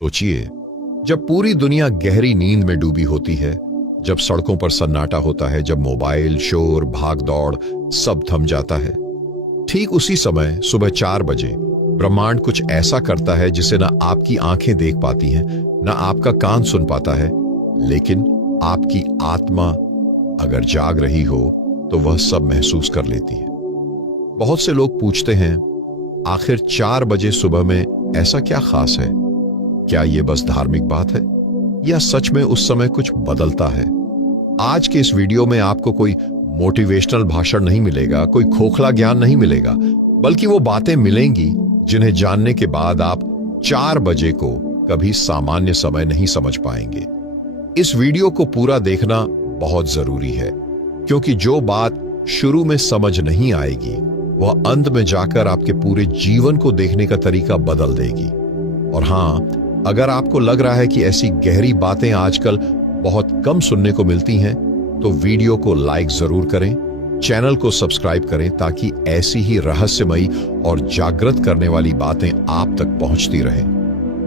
सोचिए, जब पूरी दुनिया गहरी नींद में डूबी होती है, जब सड़कों पर सन्नाटा होता है, जब मोबाइल, शोर, भाग दौड़ सब थम जाता है, ठीक उसी समय सुबह 4 बजे ब्रह्मांड कुछ ऐसा करता है जिसे ना आपकी आंखें देख पाती हैं, ना आपका कान सुन पाता है, लेकिन आपकी आत्मा अगर जाग रही हो तो वह सब महसूस कर लेती है। बहुत से लोग पूछते हैं, आखिर 4 बजे सुबह में ऐसा क्या खास है? क्या यह बस धार्मिक बात है या सच में उस समय कुछ बदलता है? आज के इस वीडियो में आपको कोई मोटिवेशनल भाषण नहीं मिलेगा, कोई खोखला ज्ञान नहीं मिलेगा, बल्कि वो बातें मिलेंगी जिन्हें जानने के बाद आप 4 बजे को कभी सामान्य समय नहीं समझ पाएंगे। इस वीडियो को पूरा देखना बहुत जरूरी है, क्योंकि जो बात शुरू में समझ नहीं आएगी वह अंत में जाकर आपके पूरे जीवन को देखने का तरीका बदल देगी। और हां, अगर आपको लग रहा है कि ऐसी गहरी बातें आजकल बहुत कम सुनने को मिलती हैं, तो वीडियो को लाइक जरूर करें, चैनल को सब्सक्राइब करें, ताकि ऐसी ही रहस्यमयी और जागृत करने वाली बातें आप तक पहुंचती रहें।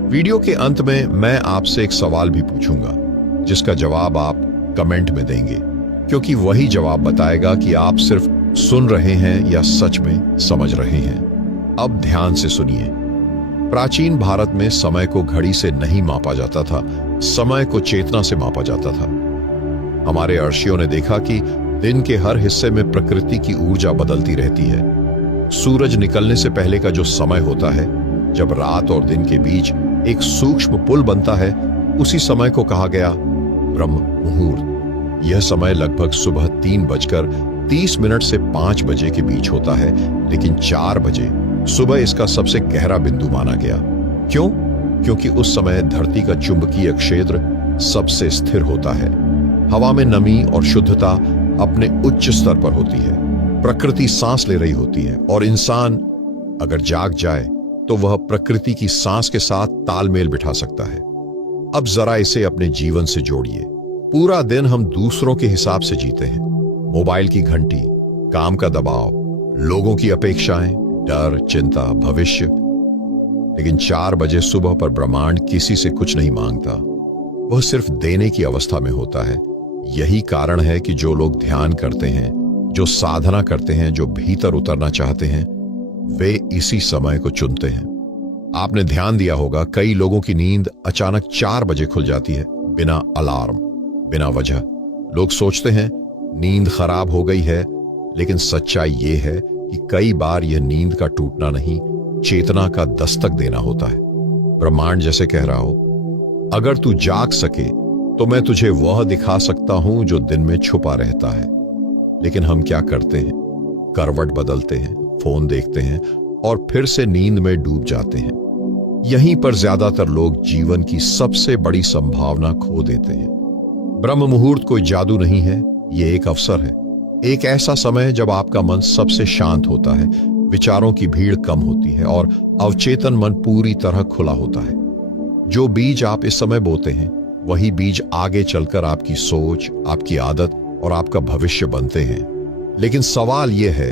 वीडियो के अंत में मैं आपसे एक सवाल भी पूछूंगा, जिसका जवाब आप कमेंट में देंगे, क्योंकि वही जवाब बताएगा कि आप सिर्फ सुन रहे हैं या सच में समझ रहे हैं। अब ध्यान से सुनिए। प्राचीन भारत में समय को घड़ी से नहीं मापा जाता था, समय को चेतना से मापा जाता था। हमारे ऋषियों ने देखा कि दिन के हर हिस्से में प्रकृति की ऊर्जा बदलती रहती है। सूरज निकलने से पहले का जो समय होता है, जब रात और दिन के बीच एक सूक्ष्म पुल बनता है, उसी समय को कहा गया ब्रह्म मुहूर्त। यह समय लगभग सुबह 3:30 से 5 बजे के बीच होता है, लेकिन 4 बजे सुबह इसका सबसे गहरा बिंदु माना गया। क्यों? क्योंकि उस समय धरती का चुंबकीय क्षेत्र सबसे स्थिर होता है, हवा में नमी और शुद्धता अपने उच्च स्तर पर होती है, प्रकृति सांस ले रही होती है, और इंसान अगर जाग जाए तो वह प्रकृति की सांस के साथ तालमेल बिठा सकता है। अब जरा इसे अपने जीवन से जोड़िए। पूरा दिन हम दूसरों के हिसाब से जीते हैं। मोबाइल की घंटी, काम का दबाव, लोगों की अपेक्षाएं, डर, चिंता, भविष्य। लेकिन 4 बजे सुबह पर ब्रह्मांड किसी से कुछ नहीं मांगता, वह सिर्फ देने की अवस्था में होता है। यही कारण है कि जो लोग ध्यान करते हैं, जो साधना करते हैं, जो भीतर उतरना चाहते हैं, वे इसी समय को चुनते हैं। आपने ध्यान दिया होगा, कई लोगों की नींद अचानक 4 बजे खुल जाती है, बिना अलार्म, बिना वजह। लोग सोचते हैं नींद खराब हो गई है, लेकिन सच्चाई यह है कि कई बार यह नींद का टूटना नहीं, चेतना का दस्तक देना होता है। ब्रह्मांड जैसे कह रहा हो, अगर तू जाग सके तो मैं तुझे वह दिखा सकता हूं जो दिन में छुपा रहता है। लेकिन हम क्या करते हैं? करवट बदलते हैं, फोन देखते हैं और फिर से नींद में डूब जाते हैं। यहीं पर ज्यादातर लोग जीवन की सबसे बड़ी संभावना खो देते हैं। ब्रह्म मुहूर्त कोई जादू नहीं है, यह एक अवसर है। एक ऐसा समय जब आपका मन सबसे शांत होता है, विचारों की भीड़ कम होती है और अवचेतन मन पूरी तरह खुला होता है। जो बीज आप इस समय बोते हैं, वही बीज आगे चलकर आपकी सोच, आपकी आदत और आपका भविष्य बनते हैं। लेकिन सवाल यह है,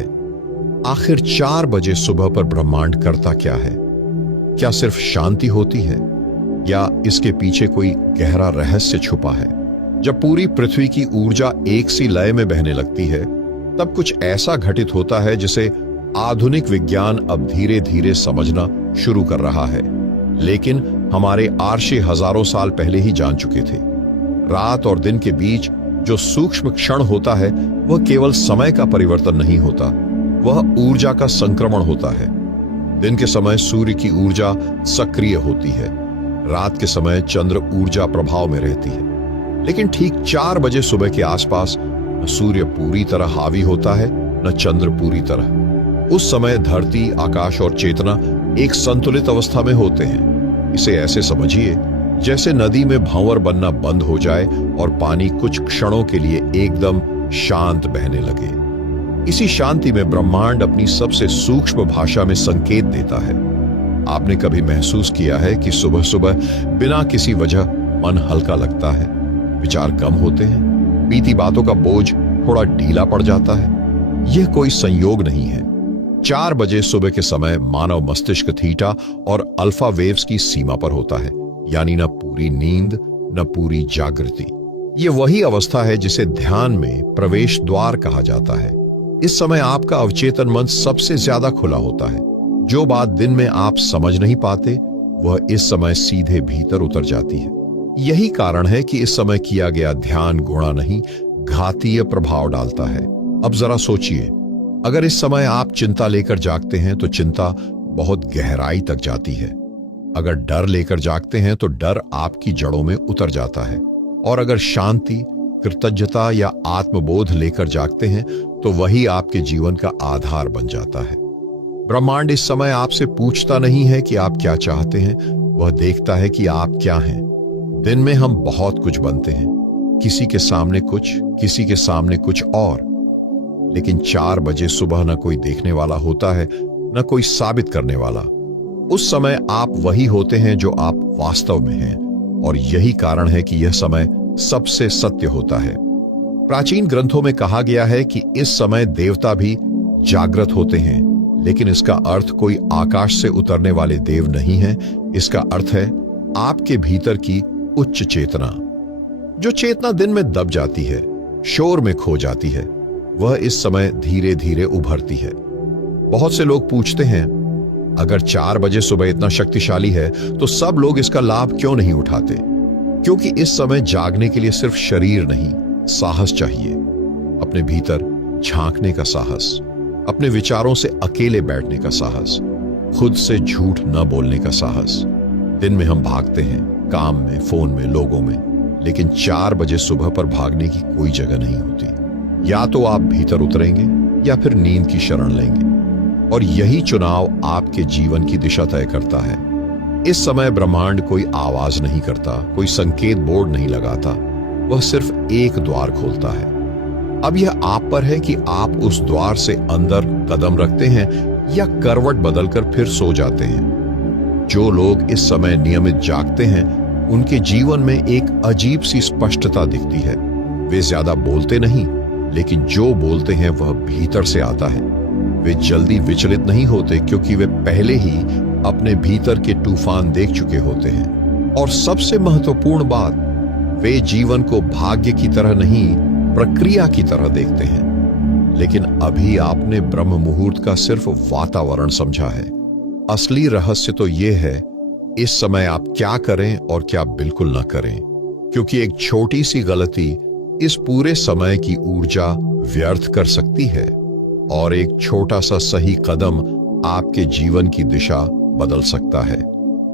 आखिर 4 बजे सुबह पर ब्रह्मांड करता क्या है? क्या सिर्फ शांति होती है या इसके पीछे कोई गहरा रहस्य छुपा है? जब पूरी पृथ्वी की ऊर्जा एक सी लय में बहने लगती है, तब कुछ ऐसा घटित होता है जिसे आधुनिक विज्ञान अब धीरे धीरे समझना शुरू कर रहा है, लेकिन हमारे आर्षि हजारों साल पहले ही जान चुके थे। रात और दिन के बीच जो सूक्ष्म क्षण होता है, वह केवल समय का परिवर्तन नहीं होता, वह ऊर्जा का संक्रमण होता है। दिन के समय सूर्य की ऊर्जा सक्रिय होती है, रात के समय चंद्र ऊर्जा प्रभाव में रहती है। लेकिन ठीक 4 बजे सुबह के आसपास न सूर्य पूरी तरह हावी होता है, न चंद्र पूरी तरह। उस समय धरती, आकाश और चेतना एक संतुलित अवस्था में होते हैं। इसे ऐसे समझिए जैसे नदी में भंवर बनना बंद हो जाए और पानी कुछ क्षणों के लिए एकदम शांत बहने लगे। इसी शांति में ब्रह्मांड अपनी सबसे सूक्ष्म भाषा में संकेत देता है। आपने कभी महसूस किया है कि सुबह सुबह बिना किसी वजह मन हल्का लगता है, विचार कम होते हैं, बीती बातों का बोझ थोड़ा ढीला पड़ जाता है? यह कोई संयोग नहीं है। 4 बजे सुबह के समय मानव मस्तिष्क थीटा और अल्फा वेव्स की सीमा पर होता है, यानी न पूरी नींद न पूरी जागृति। ये वही अवस्था है जिसे ध्यान में प्रवेश द्वार कहा जाता है। इस समय आपका अवचेतन मन सबसे ज्यादा खुला होता है। जो बात दिन में आप समझ नहीं पाते वह इस समय सीधे भीतर उतर जाती है। यही कारण है कि इस समय किया गया ध्यान गुणा नहीं, घातीय प्रभाव डालता है। अब जरा सोचिए, अगर इस समय आप चिंता लेकर जागते हैं तो चिंता बहुत गहराई तक जाती है। अगर डर लेकर जागते हैं तो डर आपकी जड़ों में उतर जाता है। और अगर शांति, कृतज्ञता या आत्मबोध लेकर जागते हैं तो वही आपके जीवन का आधार बन जाता है। ब्रह्मांड इस समय आपसे पूछता नहीं है कि आप क्या चाहते हैं, वह देखता है कि आप क्या हैं। दिन में हम बहुत कुछ बनते हैं, किसी के सामने कुछ, किसी के सामने कुछ और, लेकिन 4 बजे सुबह न कोई देखने वाला होता है न कोई साबित करने वाला। उस समय आप वही होते हैं जो आप वास्तव में हैं, और यही कारण है कि यह समय सबसे सत्य होता है। प्राचीन ग्रंथों में कहा गया है कि इस समय देवता भी जागृत होते हैं, लेकिन इसका अर्थ कोई आकाश से उतरने वाले देव नहीं है। इसका अर्थ है आपके भीतर की उच्च चेतना। जो चेतना दिन में दब जाती है, शोर में खो जाती है, वह इस समय धीरे धीरे उभरती है। बहुत से लोग पूछते हैं, अगर 4 बजे सुबह इतना शक्तिशाली है तो सब लोग इसका लाभ क्यों नहीं उठाते? क्योंकि इस समय जागने के लिए सिर्फ शरीर नहीं, साहस चाहिए। अपने भीतर झांकने का साहस, अपने विचारों से अकेले बैठने का साहस, खुद से झूठ न बोलने का साहस। दिन में हम भागते हैं, काम में, फोन में, लोगों में, लेकिन 4 बजे सुबह पर भागने की कोई जगह नहीं होती। या तो आप भीतर उतरेंगे या फिर नींद की शरण लेंगे, और यही चुनाव आपके जीवन की दिशा तय करता है। इस समय ब्रह्मांड कोई आवाज नहीं करता, कोई संकेत बोर्ड नहीं लगाता, वह सिर्फ एक द्वार खोलता है। अब यह आप पर है कि आप उस द्वार से अंदर कदम रखते हैं या करवट बदलकर फिर सो जाते हैं। जो लोग इस समय नियमित जागते हैं उनके जीवन में एक अजीब सी स्पष्टता दिखती है। वे ज्यादा बोलते नहीं, लेकिन जो बोलते हैं वह भीतर से आता है। वे जल्दी विचलित नहीं होते क्योंकि वे पहले ही अपने भीतर के तूफान देख चुके होते हैं। और सबसे महत्वपूर्ण बात, वे जीवन को भाग्य की तरह नहीं, प्रक्रिया की तरह देखते हैं। लेकिन अभी आपने ब्रह्म मुहूर्त का सिर्फ वातावरण समझा है। असली रहस्य तो यह है इस समय आप क्या करें और क्या बिल्कुल न करें, क्योंकि एक छोटी सी गलती इस पूरे समय की ऊर्जा व्यर्थ कर सकती है, और एक छोटा सा सही कदम आपके जीवन की दिशा बदल सकता है।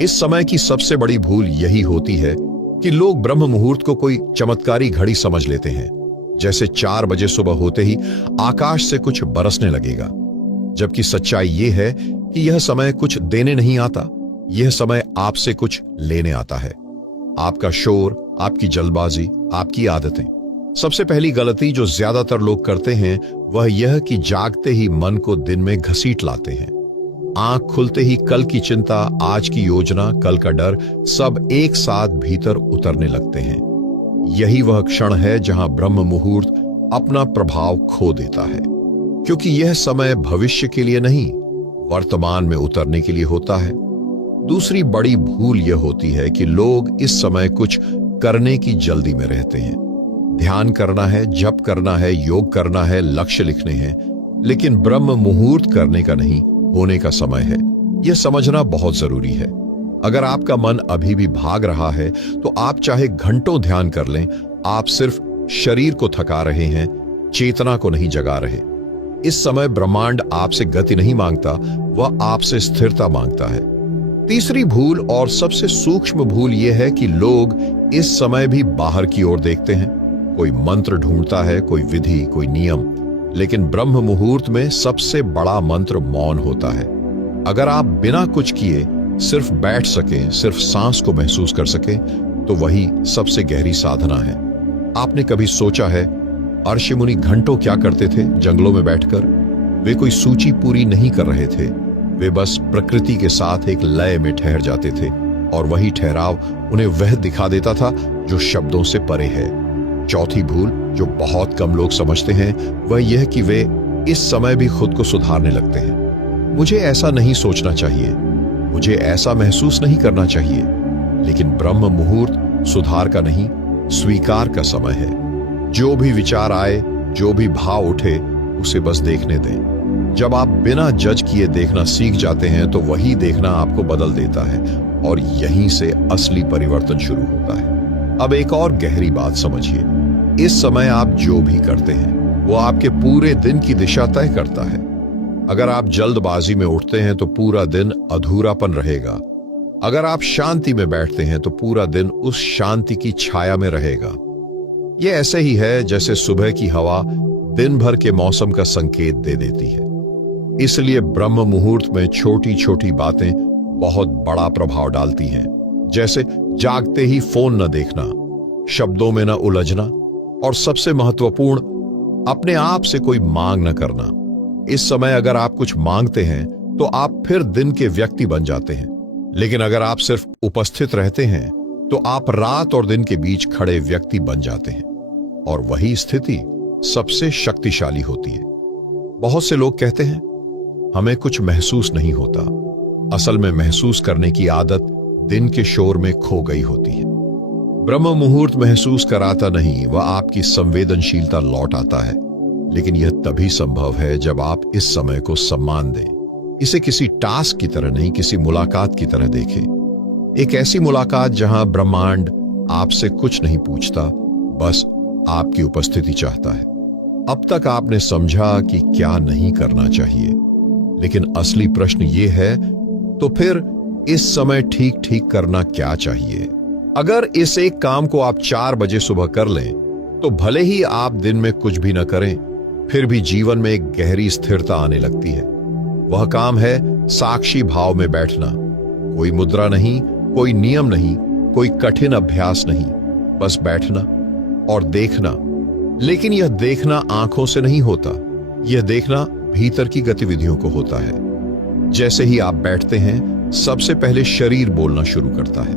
इस समय की सबसे बड़ी भूल यही होती है कि लोग ब्रह्म मुहूर्त को कोई चमत्कारी घड़ी समझ लेते हैं, जैसे 4 बजे सुबह होते ही आकाश से कुछ बरसने लगेगा। जबकि सच्चाई यह है कि यह समय कुछ देने नहीं आता, यह समय आपसे कुछ लेने आता है। आपका शोर, आपकी जल्दबाजी, आपकी आदतें। सबसे पहली गलती जो ज्यादातर लोग करते हैं वह यह कि जागते ही मन को दिन में घसीट लाते हैं। आंख खुलते ही कल की चिंता, आज की योजना, कल का डर सब एक साथ भीतर उतरने लगते हैं। यही वह क्षण है जहां ब्रह्म मुहूर्त अपना प्रभाव खो देता है, क्योंकि यह समय भविष्य के लिए नहीं, वर्तमान में उतरने के लिए होता है। दूसरी बड़ी भूल यह होती है कि लोग इस समय कुछ करने की जल्दी में रहते हैं। ध्यान करना है, जप करना है, योग करना है, लक्ष्य लिखने हैं, लेकिन ब्रह्म मुहूर्त करने का नहीं, होने का समय है। यह समझना बहुत जरूरी है। अगर आपका मन अभी भी भाग रहा है तो आप चाहे घंटों ध्यान कर लें, आप सिर्फ शरीर को थका रहे हैं, चेतना को नहीं जगा रहे। इस समय ब्रह्मांड आपसे गति नहीं मांगता, वह आपसे स्थिरता मांगता है। तीसरी भूल और सबसे सूक्ष्म भूल यह है कि लोग इस समय भी बाहर की ओर देखते हैं। कोई मंत्र ढूंढता है, कोई विधि, कोई नियम, लेकिन ब्रह्म मुहूर्त में सबसे बड़ा मंत्र मौन होता है। अगर आप बिना कुछ किए सिर्फ बैठ सकें, सिर्फ सांस को महसूस कर सकें, तो वही सबसे गहरी साधना है। आपने कभी सोचा है ऋषि मुनि घंटों क्या करते थे जंगलों में बैठकर? वे कोई सूची पूरी नहीं कर रहे थे, वे बस प्रकृति के साथ एक लय में ठहर जाते थे, और वही ठहराव उन्हें वह दिखा देता था जो शब्दों से परे है। चौथी भूल जो बहुत कम लोग समझते हैं वह यह कि वे इस समय भी खुद को सुधारने लगते हैं। मुझे ऐसा नहीं सोचना चाहिए, मुझे ऐसा महसूस नहीं करना चाहिए, लेकिन ब्रह्म मुहूर्त सुधार का नहीं, स्वीकार का समय है। जो भी विचार आए, जो भी भाव उठे, उसे बस देखने दें। जब आप बिना जज किए देखना सीख जाते हैं तो वही देखना आपको बदल देता है और यहीं से असली परिवर्तन शुरू होता है। अब एक और गहरी बात समझिए, इस समय आप जो भी करते हैं वो आपके पूरे दिन की दिशा तय करता है। अगर आप जल्दबाजी में उठते हैं तो पूरा दिन अधूरापन रहेगा। अगर आप शांति में बैठते हैं तो पूरा दिन उस शांति की छाया में रहेगा। यह ऐसे ही है जैसे सुबह की हवा दिन भर के मौसम का संकेत दे देती है। इसलिए ब्रह्म मुहूर्त में छोटी छोटी बातें बहुत बड़ा प्रभाव डालती हैं। जैसे जागते ही फोन न देखना, शब्दों में न उलझना और सबसे महत्वपूर्ण, अपने आप से कोई मांग न करना। इस समय अगर आप कुछ मांगते हैं तो आप फिर दिन के व्यक्ति बन जाते हैं, लेकिन अगर आप सिर्फ उपस्थित रहते हैं तो आप रात और दिन के बीच खड़े व्यक्ति बन जाते हैं और वही स्थिति सबसे शक्तिशाली होती है। बहुत से लोग कहते हैं हमें कुछ महसूस नहीं होता। असल में महसूस करने की आदत दिन के शोर में खो गई होती है। ब्रह्म मुहूर्त महसूस कराता नहीं, वह आपकी संवेदनशीलता लौट आता है, लेकिन यह तभी संभव है जब आप इस समय को सम्मान दें। इसे किसी टास्क की तरह नहीं, किसी मुलाकात की तरह देखें। एक ऐसी मुलाकात जहां ब्रह्मांड आपसे कुछ नहीं पूछता, बस आपकी उपस्थिति चाहता है। अब तक आपने समझा कि क्या नहीं करना चाहिए, लेकिन असली प्रश्न यह है तो फिर इस समय ठीक ठीक करना क्या चाहिए। अगर इस एक काम को आप 4 बजे सुबह कर लें तो भले ही आप दिन में कुछ भी न करें, फिर भी जीवन में एक गहरी स्थिरता आने लगती है। वह काम है साक्षी भाव में बैठना। कोई मुद्रा नहीं, कोई नियम नहीं, कोई कठिन अभ्यास नहीं, बस बैठना और देखना। लेकिन यह देखना आंखों से नहीं होता, यह देखना भीतर की गतिविधियों को होता है। जैसे ही आप बैठते हैं, सबसे पहले शरीर बोलना शुरू करता है।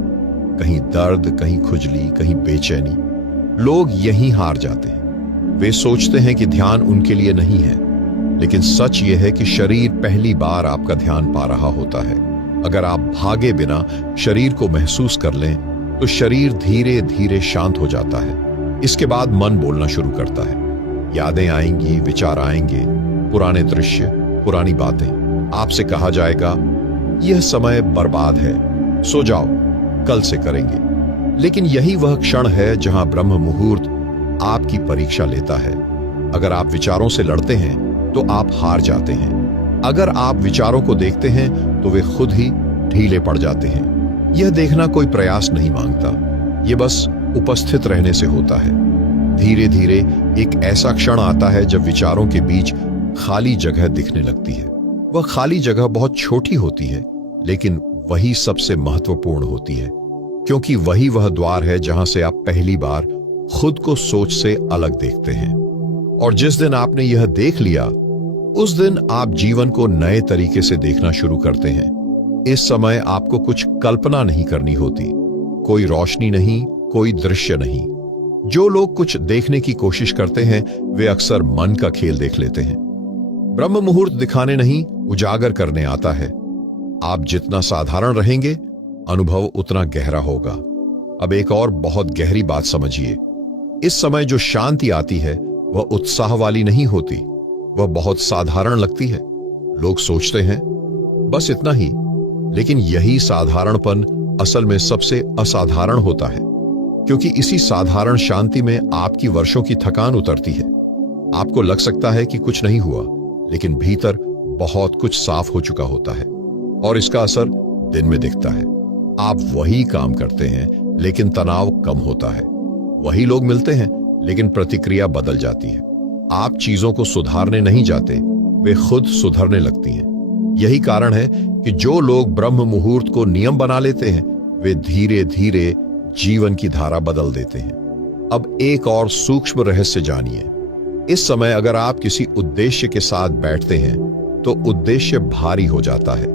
कहीं दर्द, कहीं खुजली, कहीं बेचैनी। लोग यहीं हार जाते हैं। वे सोचते हैं कि ध्यान उनके लिए नहीं है, लेकिन सच यह है कि शरीर पहली बार आपका ध्यान पा रहा होता है। अगर आप भागे बिना शरीर को महसूस कर लें तो शरीर धीरे धीरे शांत हो जाता है। इसके बाद मन बोलना शुरू करता है। यादें आएंगी, विचार आएंगे, पुराने दृश्य, पुरानी बातें। आपसे कहा जाएगा यह समय बर्बाद है, सो जाओ, कल से करेंगे। लेकिन यही वह क्षण है जहां ब्रह्म मुहूर्त आपकी परीक्षा लेता है। अगर आप विचारों से लड़ते हैं तो आप हार जाते हैं। अगर आप विचारों को देखते हैं तो वे खुद ही ढीले पड़ जाते हैं। यह देखना कोई प्रयास नहीं मांगता, यह बस उपस्थित रहने से होता है। धीरे धीरे एक ऐसा क्षण आता है जब विचारों के बीच खाली जगह दिखने लगती है। वह खाली जगह बहुत छोटी होती है, लेकिन वही सबसे महत्वपूर्ण होती है, क्योंकि वही वह द्वार है जहां से आप पहली बार खुद को सोच से अलग देखते हैं। और जिस दिन आपने यह देख लिया, उस दिन आप जीवन को नए तरीके से देखना शुरू करते हैं। इस समय आपको कुछ कल्पना नहीं करनी होती, कोई रोशनी नहीं, कोई दृश्य नहीं। जो लोग कुछ देखने की कोशिश करते हैं वे अक्सर मन का खेल देख लेते हैं। ब्रह्म मुहूर्त दिखाने नहीं, उजागर करने आता है। आप जितना साधारण रहेंगे, अनुभव उतना गहरा होगा। अब एक और बहुत गहरी बात समझिए। इस समय जो शांति आती है वह उत्साह वाली नहीं होती, वह बहुत साधारण लगती है। लोग सोचते हैं बस इतना ही, लेकिन यही साधारणपन असल में सबसे असाधारण होता है, क्योंकि इसी साधारण शांति में आपकी वर्षों की थकान उतरती है। आपको लग सकता है कि कुछ नहीं हुआ, लेकिन भीतर बहुत कुछ साफ हो चुका होता है और इसका असर दिन में दिखता है। आप वही काम करते हैं लेकिन तनाव कम होता है। वही लोग मिलते हैं लेकिन प्रतिक्रिया बदल जाती है। आप चीजों को सुधारने नहीं जाते, वे खुद सुधरने लगती हैं। यही कारण है कि जो लोग ब्रह्म मुहूर्त को नियम बना लेते हैं वे धीरे धीरे जीवन की धारा बदल देते हैं। अब एक और सूक्ष्म रहस्य जानिए। इस समय अगर आप किसी उद्देश्य के साथ बैठते हैं तो उद्देश्य भारी हो जाता है,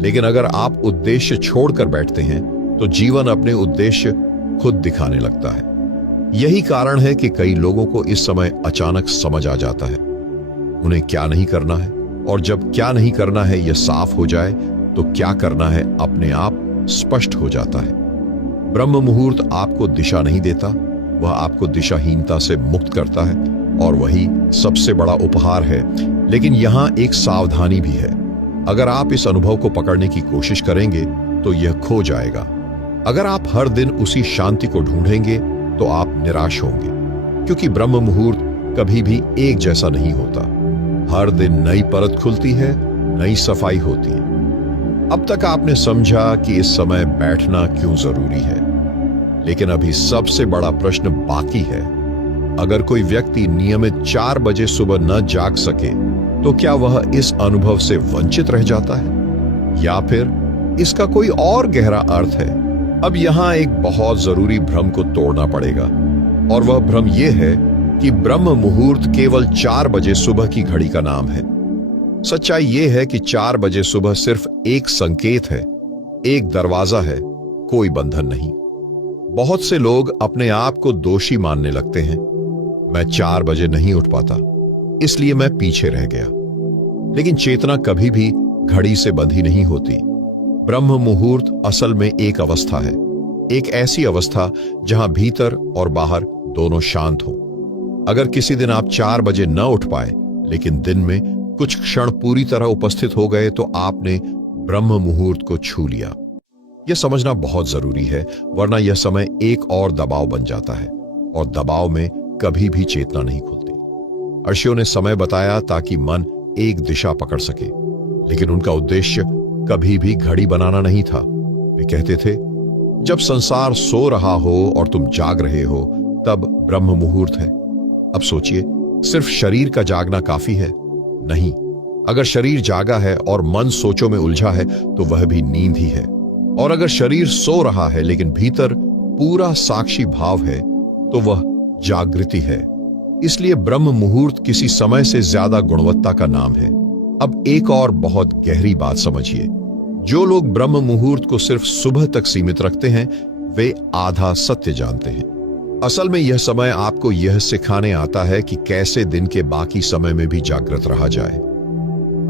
लेकिन अगर आप उद्देश्य छोड़कर बैठते हैं तो जीवन अपने उद्देश्य खुद दिखाने लगता है। यही कारण है कि कई लोगों को इस समय अचानक समझ आ जाता है उन्हें क्या नहीं करना है, और जब क्या नहीं करना है यह साफ हो जाए तो क्या करना है अपने आप स्पष्ट हो जाता है। ब्रह्म मुहूर्त आपको दिशा नहीं देता, वह आपको दिशाहीनता से मुक्त करता है और वही सबसे बड़ा उपहार है। लेकिन यहां एक सावधानी भी है। अगर आप इस अनुभव को पकड़ने की कोशिश करेंगे तो यह खो जाएगा। अगर आप हर दिन उसी शांति को ढूंढेंगे तो आप निराश होंगे, क्योंकि ब्रह्म मुहूर्त कभी भी एक जैसा नहीं होता। हर दिन नई परत खुलती है, नई सफाई होती है। अब तक आपने समझा कि इस समय बैठना क्यों जरूरी है, लेकिन अभी सबसे बड़ा प्रश्न बाकी है। अगर कोई व्यक्ति नियमित 4 बजे सुबह न जाग सके तो क्या वह इस अनुभव से वंचित रह जाता है, या फिर इसका कोई और गहरा अर्थ है? अब यहां एक बहुत जरूरी भ्रम को तोड़ना पड़ेगा, और वह भ्रम यह है कि ब्रह्म मुहूर्त केवल 4 बजे सुबह की घड़ी का नाम है। सच्चाई यह है कि 4 बजे सुबह सिर्फ एक संकेत है, एक दरवाजा है, कोई बंधन नहीं। बहुत से लोग अपने आप को दोषी मानने लगते हैं। मैं 4 बजे नहीं उठ पाता, इसलिए मैं पीछे रह गया। लेकिन चेतना कभी भी घड़ी से बंधी नहीं होती। ब्रह्म मुहूर्त असल में एक अवस्था है, एक ऐसी अवस्था जहां भीतर और बाहर दोनों शांत हो। अगर किसी दिन आप 4 बजे न उठ पाए, लेकिन दिन में कुछ क्षण पूरी तरह उपस्थित हो गए, तो आपने ब्रह्म मुहूर्त को छू लिया। यह समझना बहुत जरूरी है, वरना यह समय एक और दबाव बन जाता है, और दबाव में कभी भी चेतना नहीं खुलती। ऋषियों ने समय बताया ताकि मन एक दिशा पकड़ सके, लेकिन उनका उद्देश्य कभी भी घड़ी बनाना नहीं था। वे कहते थे, जब संसार सो रहा हो और तुम जाग रहे हो, तब ब्रह्म मुहूर्त है। अब सोचिए, सिर्फ शरीर का जागना काफी है? नहीं। अगर शरीर जागा है और मन सोचों में उलझा है, तो वह भी नींद ही है। और अगर शरीर सो रहा है लेकिन भीतर पूरा साक्षी भाव है, तो वह जागृति है। इसलिए ब्रह्म मुहूर्त किसी समय से ज्यादा गुणवत्ता का नाम है। अब एक और बहुत गहरी बात समझिए। जो लोग ब्रह्म मुहूर्त को सिर्फ सुबह तक सीमित रखते हैं, वे आधा सत्य जानते हैं। असल में यह समय आपको यह सिखाने आता है कि कैसे दिन के बाकी समय में भी जागृत रहा जाए।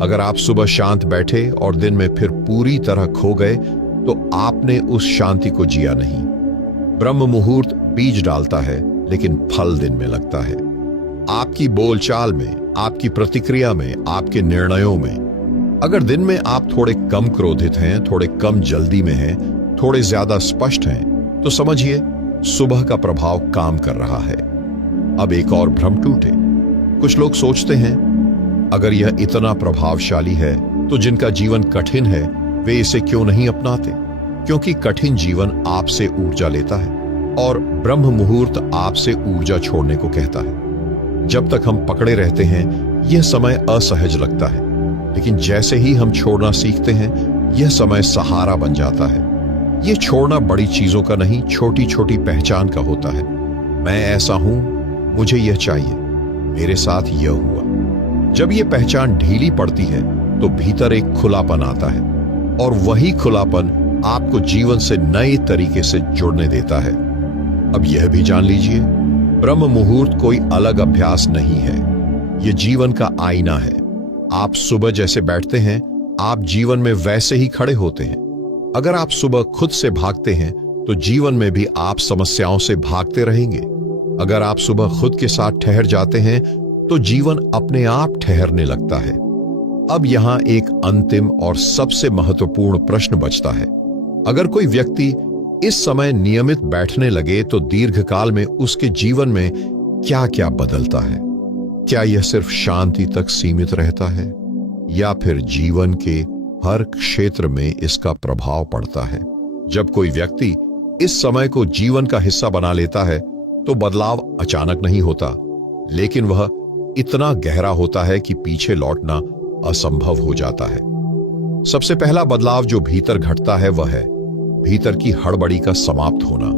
अगर आप सुबह शांत बैठे और दिन में फिर पूरी तरह खो गए, तो आपने उस शांति को जिया नहीं। ब्रह्म मुहूर्त बीज डालता है, लेकिन फल दिन में लगता है। आपकी बोलचाल में, आपकी प्रतिक्रिया में, आपके निर्णयों में। अगर दिन में आप थोड़े कम क्रोधित हैं, थोड़े कम जल्दी में हैं, थोड़े ज्यादा स्पष्ट हैं, तो समझिए सुबह का प्रभाव काम कर रहा है। अब एक और भ्रम टूटे। कुछ लोग सोचते हैं, अगर यह इतना प्रभावशाली है, तो जिनका जीवन कठिन है वे इसे क्यों नहीं अपनाते? क्योंकि कठिन जीवन आपसे ऊर्जा लेता है, और ब्रह्म मुहूर्त आपसे ऊर्जा छोड़ने को कहता है। जब तक हम पकड़े रहते हैं, यह समय असहज लगता है, लेकिन जैसे ही हम छोड़ना सीखते हैं, यह समय सहारा बन जाता है। यह छोड़ना बड़ी चीजों का नहीं, छोटी छोटी पहचान का होता है। मैं ऐसा हूं, मुझे यह चाहिए, मेरे साथ यह हुआ। जब यह पहचान ढीली पड़ती है, तो भीतर एक खुलापन आता है, और वही खुलापन आपको जीवन से नए तरीके से जुड़ने देता है। अब यह भी जान लीजिए, ब्रह्म मुहूर्त कोई अलग अभ्यास नहीं है, यह जीवन का आईना है। आप सुबह जैसे बैठते हैं, आप जीवन में वैसे ही खड़े होते हैं। अगर आप सुबह खुद से भागते हैं, तो जीवन में भी आप समस्याओं से भागते रहेंगे। अगर आप सुबह खुद के साथ ठहर जाते हैं, तो जीवन अपने आप ठहरने लगता है। अब यहां एक अंतिम और सबसे महत्वपूर्ण प्रश्न बचता है। अगर कोई व्यक्ति इस समय नियमित बैठने लगे, तो दीर्घकाल में उसके जीवन में क्या क्या बदलता है? क्या यह सिर्फ शांति तक सीमित रहता है, या फिर जीवन के हर क्षेत्र में इसका प्रभाव पड़ता है? जब कोई व्यक्ति इस समय को जीवन का हिस्सा बना लेता है, तो बदलाव अचानक नहीं होता, लेकिन वह इतना गहरा होता है कि पीछे लौटना असंभव हो जाता है। सबसे पहला बदलाव जो भीतर घटता है, वह है भीतर की हड़बड़ी का समाप्त होना।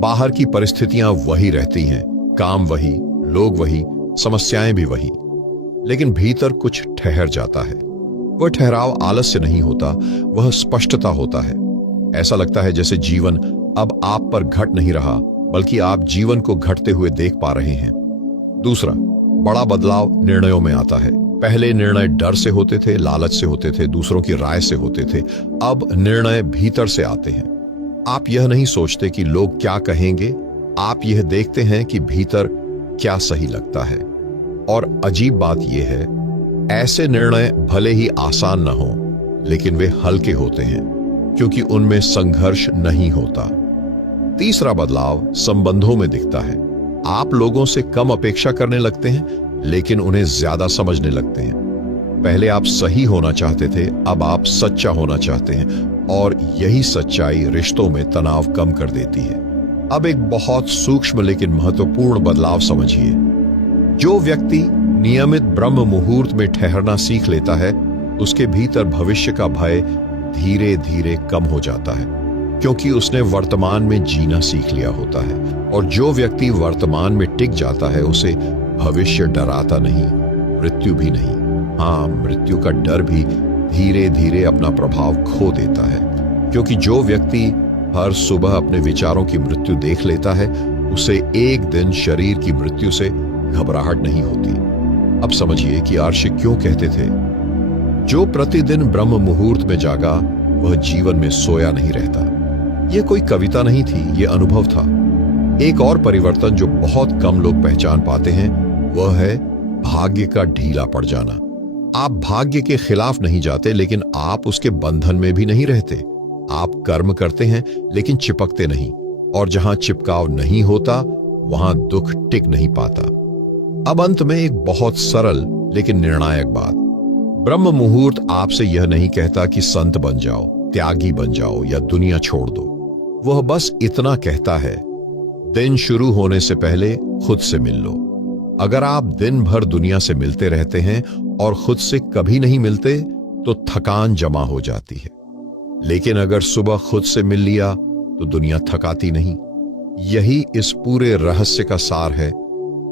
बाहर की परिस्थितियां वही रहती हैं, काम वही, लोग वही, समस्याएं भी वही, लेकिन भीतर कुछ ठहर जाता है। वह ठहराव आलस्य नहीं होता, वह स्पष्टता होता है। ऐसा लगता है जैसे जीवन अब आप पर घट नहीं रहा, बल्कि आप जीवन को घटते हुए देख पा रहे हैं। दूसरा बड़ा बदलाव निर्णयों में आता है। पहले निर्णय डर से होते थे, लालच से होते थे, दूसरों की राय से होते थे। अब निर्णय भीतर से आते हैं। आप यह नहीं सोचते कि लोग क्या कहेंगे, आप यह देखते हैं कि भीतर क्या सही लगता है। और अजीब बात यह है, ऐसे निर्णय भले ही आसान न हो, लेकिन वे हल्के होते हैं क्योंकि उनमें संघर्ष नहीं होता। तीसरा बदलाव संबंधों में दिखता है। आप लोगों से कम अपेक्षा करने लगते हैं, लेकिन उन्हें ज्यादा समझने लगते हैं। पहले आप सही होना चाहते थे, अब आप सच्चा होना चाहते हैं, और यही सच्चाई रिश्तों में तनाव कम कर देती है। अब एक बहुत सूक्ष्म लेकिन महत्वपूर्ण बदलाव समझिए। जो व्यक्ति नियमित ब्रह्म मुहूर्त में ठहरना सीख लेता है, उसके भीतर भविष्य का भय धीरे धीरे कम हो जाता है, क्योंकि उसने वर्तमान में जीना सीख लिया होता है। और जो व्यक्ति वर्तमान में टिक जाता है, उसे भविष्य डराता नहीं, मृत्यु भी नहीं। हाँ, मृत्यु का डर भी धीरे धीरे अपना प्रभाव खो देता है, क्योंकि जो व्यक्ति हर सुबह अपने विचारों की मृत्यु देख लेता है, उसे एक दिन शरीर की मृत्यु से घबराहट नहीं होती। अब समझिए कि आर्षि क्यों कहते थे, जो प्रतिदिन ब्रह्म मुहूर्त में जागा, वह जीवन में सोया नहीं रहता। यह कोई कविता नहीं थी, यह अनुभव था। एक और परिवर्तन जो बहुत कम लोग पहचान पाते हैं, वह है भाग्य का ढीला पड़ जाना। आप भाग्य के खिलाफ नहीं जाते, लेकिन आप उसके बंधन में भी नहीं रहते। आप कर्म करते हैं, लेकिन चिपकते नहीं, और जहां चिपकाव नहीं होता, वहां दुख टिक नहीं पाता। अब अंत में एक बहुत सरल लेकिन निर्णायक बात। ब्रह्म मुहूर्त आपसे यह नहीं कहता कि संत बन जाओ, त्यागी बन जाओ या दुनिया छोड़ दो। वह बस इतना कहता है, दिन शुरू होने से पहले खुद से मिल लो। अगर आप दिन भर दुनिया से मिलते रहते हैं और खुद से कभी नहीं मिलते, तो थकान जमा हो जाती है। लेकिन अगर सुबह खुद से मिल लिया, तो दुनिया थकाती नहीं। यही इस पूरे रहस्य का सार है।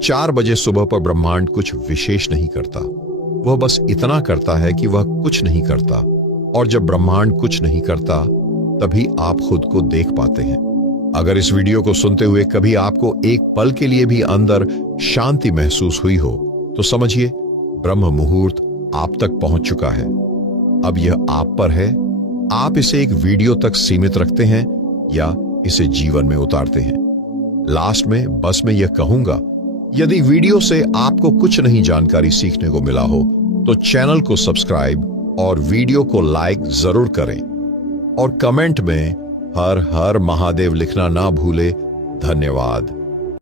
4 बजे सुबह पर ब्रह्मांड कुछ विशेष नहीं करता, वह बस इतना करता है कि वह कुछ नहीं करता। और जब ब्रह्मांड कुछ नहीं करता, तभी आप खुद को देख पाते हैं। अगर इस वीडियो को सुनते हुए कभी आपको एक पल के लिए भी अंदर शांति महसूस हुई हो, तो समझिए ब्रह्म मुहूर्त आप तक पहुंच चुका है। अब यह आप पर है, आप इसे एक वीडियो तक सीमित रखते हैं या इसे जीवन में उतारते हैं। लास्ट में बस मैं यह कहूंगा, यदि वीडियो से आपको कुछ नहीं जानकारी सीखने को मिला हो, तो चैनल को सब्सक्राइब और वीडियो को लाइक जरूर करें, और कमेंट में हर हर महादेव लिखना ना भूले। धन्यवाद।